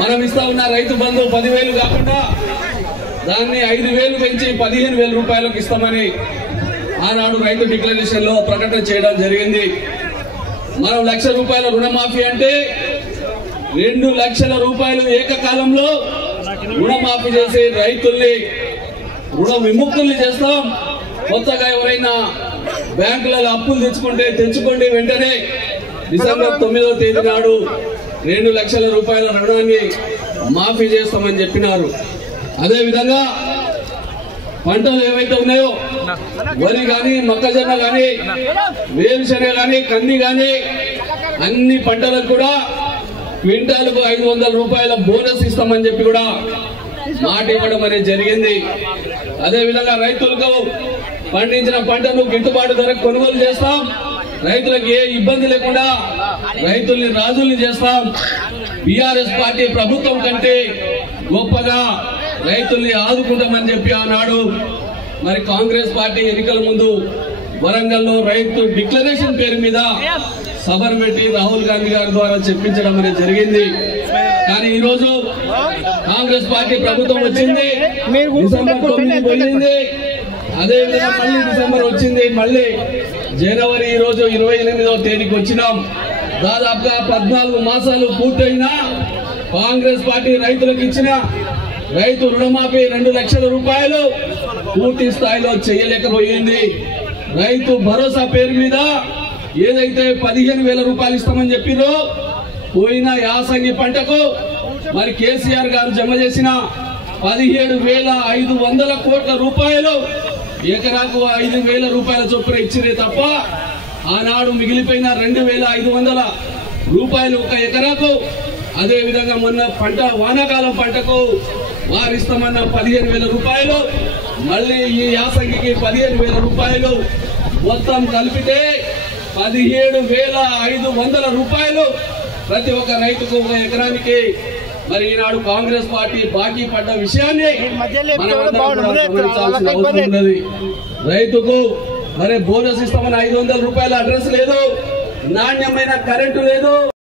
మనం ఇస్తా ఉన్న రైతు బంధు 10,000 కాకుండా దాన్ని 5,000 పెంచి 15,000 రూపాయలకు ఇస్తామని ఆనాడు రైతు డిక్లరేషన్ లో ప్రకటన చేయడం జరిగింది. మనం 1,00,000 రూపాయల రుణమాఫీ అంటే 2 లక్షల రూపాయలు ఏకకాలంలో రుణమాఫీ చేసి రైతుల్ని రుణ విముక్తుల్ని చేస్తాం. కొత్తగా ఎవరైనా బ్యాంకులలో అప్పులు తెచ్చుకోండి వెంటనే డిసెంబర్ 9వ తేదీ నాడు 2 లక్షల రూపాయల రుణాన్ని మాఫీ చేస్తామని చెప్పినారు. అదేవిధంగా పంటలు ఏవైతే ఉన్నాయో వరి కానీ, మొక్కజొన్న కానీ, వేరుశనగ కానీ, కంది కానీ అన్ని పంటలకు కూడా క్వింటాలకు 500 రూపాయల బోనస్ ఇస్తామని చెప్పి కూడా మాట ఇవ్వడం అనేది జరిగింది. అదేవిధంగా రైతులకు పండించిన పంటను గిట్టుబాటు ధరకు కొనుగోలు చేస్తాం. రైతులకు ఏ ఇబ్బంది లేకుండా రైతుల్ని రాజుల్ని చేస్తాం. బీఆర్ఎస్ పార్టీ ప్రభుత్వం కంటే గొప్పగా రైతుల్ని ఆదుకుంటామని చెప్పి ఆనాడు మరి కాంగ్రెస్ పార్టీ ఎన్నికల ముందు వరంగల్లో రైతు డిక్లరేషన్ పేరు మీద సభను పెట్టి రాహుల్ గాంధీ గారి ద్వారా చెప్పించడం అనేది జరిగింది. కానీ ఈ రోజు కాంగ్రెస్ పార్టీ ప్రభుత్వం వచ్చింది, డిసెంబర్ 9 పోయింది, అదేవిధంగా మళ్ళీ డిసెంబర్ వచ్చింది, మళ్ళీ జనవరి ఈ రోజు 28వ తేదీకి వచ్చినాం. దాదాపుగా 14 మాసాలు పూర్తయినా కాంగ్రెస్ పార్టీ రైతులకు ఇచ్చిన రైతు రుణమాఫీ 2 లక్షల రూపాయలు పూర్తి స్థాయిలో చేయలేకపోయింది. రైతు భరోసా పేరు మీద ఏదైతే 15,000 రూపాయలు ఇస్తామని చెప్పిరో పోయిన యాసంగి పంటకు మరి కేసీఆర్ గారు జమ చేసిన 17,500 కోట్ల రూపాయలు ఎకరాకు 5,000 రూపాయల చొప్పున ఇచ్చిరే తప్ప ఆనాడు మిగిలిపోయిన 2,500 రూపాయలు ఒక ఎకరాకు. అదేవిధంగా మొన్న వానాకాలం పంటకు వారిస్తామన్న 15,000 రూపాయలు, మళ్ళీ ఈ యాసంగికి 15,000 రూపాయలు, మొత్తం కలిపితే 17,500 రూపాయలు ప్రతి ఒక్క రైతుకు ఒక ఎకరానికి మరి ఈనాడు కాంగ్రెస్ పార్టీ బాకీ పడ్డ విషయాన్ని ఉన్నది. రైతుకు మరి బోనస్ ఇస్తామని 500 రూపాయల అడ్రస్ లేదు, నాణ్యమైన కరెంటు లేదు,